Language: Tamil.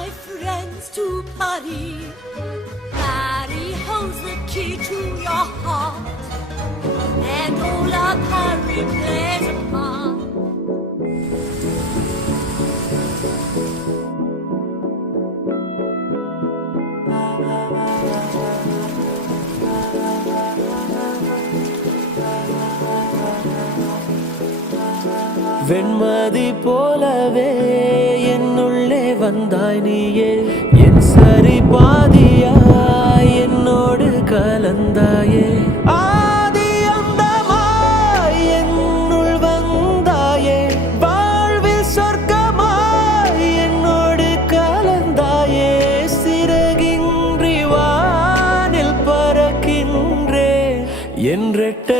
my friends to Paris. Paris holds the key to your heart, and all of Paris plays a part. Venmathi போலவே என்னுள்ளே வந்தாய் நீயே, என் சரி பாதியாய் என்னோடு கலந்தாயே. ஆதி அந்தமாய் என்னுள் வந்தாயே, வாழ்வில் சொர்க்கமாய் என்னோடு கலந்தாயே. சிறகின்றி வானில் பறக்கின்றேன் என் ரெட்டை